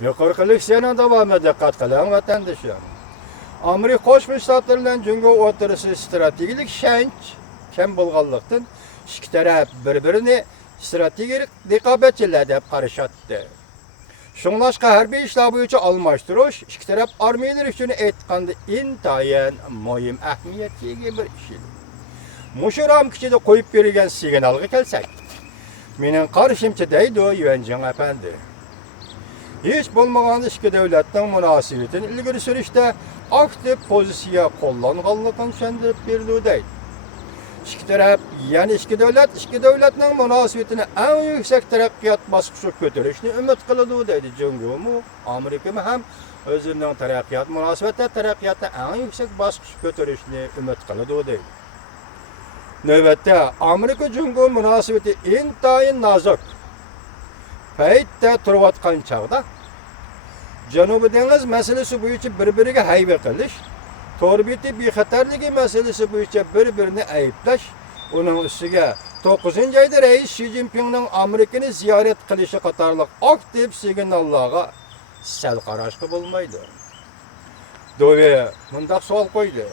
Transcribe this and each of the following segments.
Yukarı leksiyanın devamı dikkat kılan vatandaşlar. Amerika Qo'shma Shtatlar bilan Jungo o'rtasida strategik shanch kam bo'lganlikdan ikki taraf bir-birini strategik raqobatchilar deb qarashatdi. Shunglashqa harbiy ishlar bo'yicha almashtirish ikki taraf armiyalar uchun aytganda intayin muhim ahamiyatga ega bir ish edi. Mushu ramkada qo'yib berilgan signalga kelsak, mening qarashimcha deydi Yuanjing apandi. Hiç bo'lmaganda ikki davlatning munosabatini ilgari surishda aktiv pozitsiya qo'llanganligini tushuntirib berdi deydi. İki taraf, yani ikki davlatning munosabatini eng yuksak taraqqiyot bosqichiga ko'tarishni umid qiladi deydi Jungomi, Amerikami ham o'zining taraqqiyotni eng yuksak bosqichga ko'tarishni umid qiladi deydi. Navbatda Amerika Jungo munosabati intayin nozik paytda turayotgan chog'da Janubiy dengiz masalasi bo'yicha bir-biriga hayba qilish, to'rbeti bexatarligi masalasi bo'yicha bir-birini ayblash, uning ustiga 9-oyda rais Xi Jinpingning Amerikani ziyorat qilishi qatorliq aktiv signallarga sal qarashga bo'lmaydi. Dove mundaq savol qo'ydi.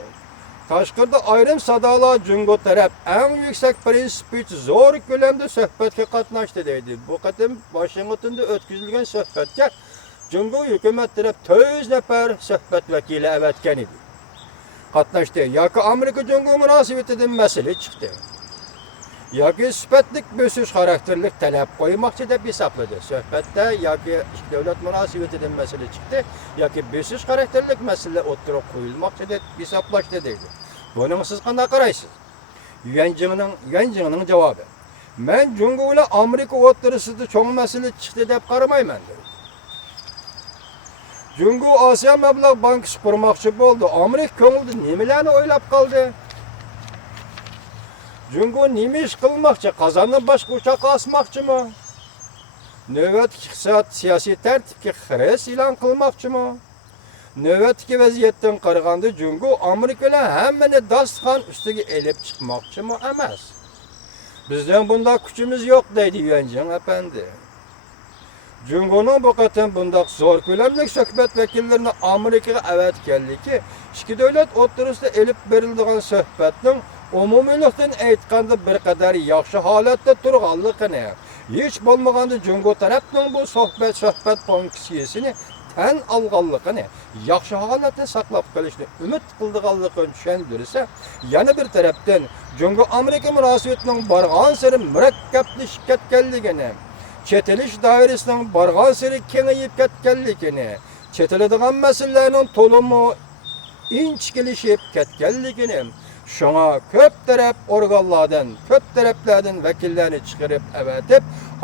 Tashqarida ayrim sadolar Jungo taraf eng yuksak prinsip bo'yicha zo'r ko'lamda suhbatga qatnashdi deydi. Bu qatim Washingtonda o'tkazilgan suhbatga Jungo hukumat taraf 100 nafar suhbat vakili avatgan edi. Qatnashdi. Yoki Amerika Jungo munosabatidan masala chiqdi. Yoki sifatlik bo'sish xarakterlik talab qo'ymoqchi deb hisobladi. Suhbatda yoki ikki davlat munosabatidan masala chiqdi, yoki bo'sish xarakterlik masala o'tirib qo'yilmoqchi deb hisoblashdi deydi. Buning siz qanday qaraysiz? Yuanjingning javobi. Men Jungo bilan Amerika o'rtasida cho'ng masala chiqdi deb qaramayman dedi. Jungo Osiyo mablag' bankasi qurmoqchi bo'ldi. Amerika ko'ngilda nimalarni o'ylab qoldi? Jungo nima ish qilmoqchi? Qozonni boshqa uchoqqa osmoqchimi? Navbatdagi iqtisod siyosiy tartibga xiris e'lon qilmoqchimi? Navbatdagi vaziyatdan qaraganda Jungo Amerika bilan hammani dasturxon ustiga elib chiqmoqchimi emas. Bizning bunday kuchimiz yo'q deydi Yuanjing apandi. Jungoning bu qatam bunday zo'r ko'lamli suhbat vakillarini Amerikaga avatganligi ikki davlat o'rtasida elib berilgan suhbatning umumiylikdan aytganda bir qadar yaxshi holatda turganligini, hech bo'lmaganda Jungo tarafning bu suhbat funksiyasini tan olganligini, yaxshi holatda saqlab qolishni umid qilganligini tushuntirsa, yana bir tarafdan Jungo Amerika munosabatining borgan sari murakkablashib ketganligini, chetilish doirasining borgan sari kengayib ketganligini, chetiladigan masalalarning to'limi inchikilishib ketganligini, shunga ko'p taraflardan vakillarni chiqarib avatib,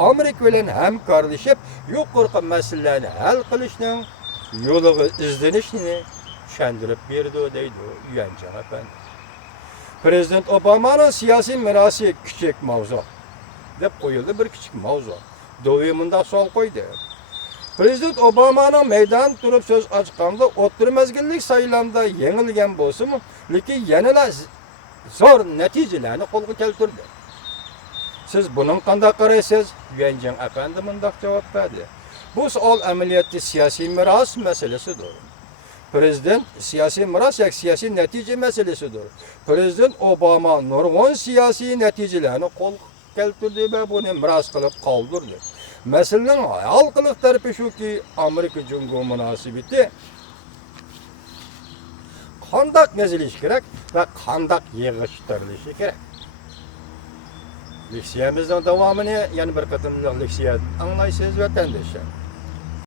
Amerika bilan hamkorlashib, yuqorqi masalalarni hal qilishning yo'liga izlanishni tushuntirib berdi deydi Yuanjing apandi. Prezident Obamaning siyosiy merosi kichik mavzu deb qo'yildi, bir kichik mavzu. Dove mundaq savol qo'ydi. Prezident Obamaning maydon turib so'z ochganda o'tir mezgillik saylovda yengilgan bo'lsa-mu, lekin yanada zo'r natijalarni qo'lga keltirdi. Siz buning qanday qaraysiz? Yuanjing apandi mundaq javob berdi. Bu savol amaliyotda siyosiy meros masalasidir. Prezident siyosiy meros yoki siyosiy natija masalasidir. Prezident Obama nurg'un siyosiy natijalarni qo'lga keltirdi va buni meros qilib qoldirdi. Masalaning hal qiliq tarafi shuki, Amerika Jungo munosabati qanday nazilishi kerak va qanday yig'ishtirilishi kerak. Leksiyamizning davomini yana bir qatimliq leksiya anglaysiz vatandoshlar.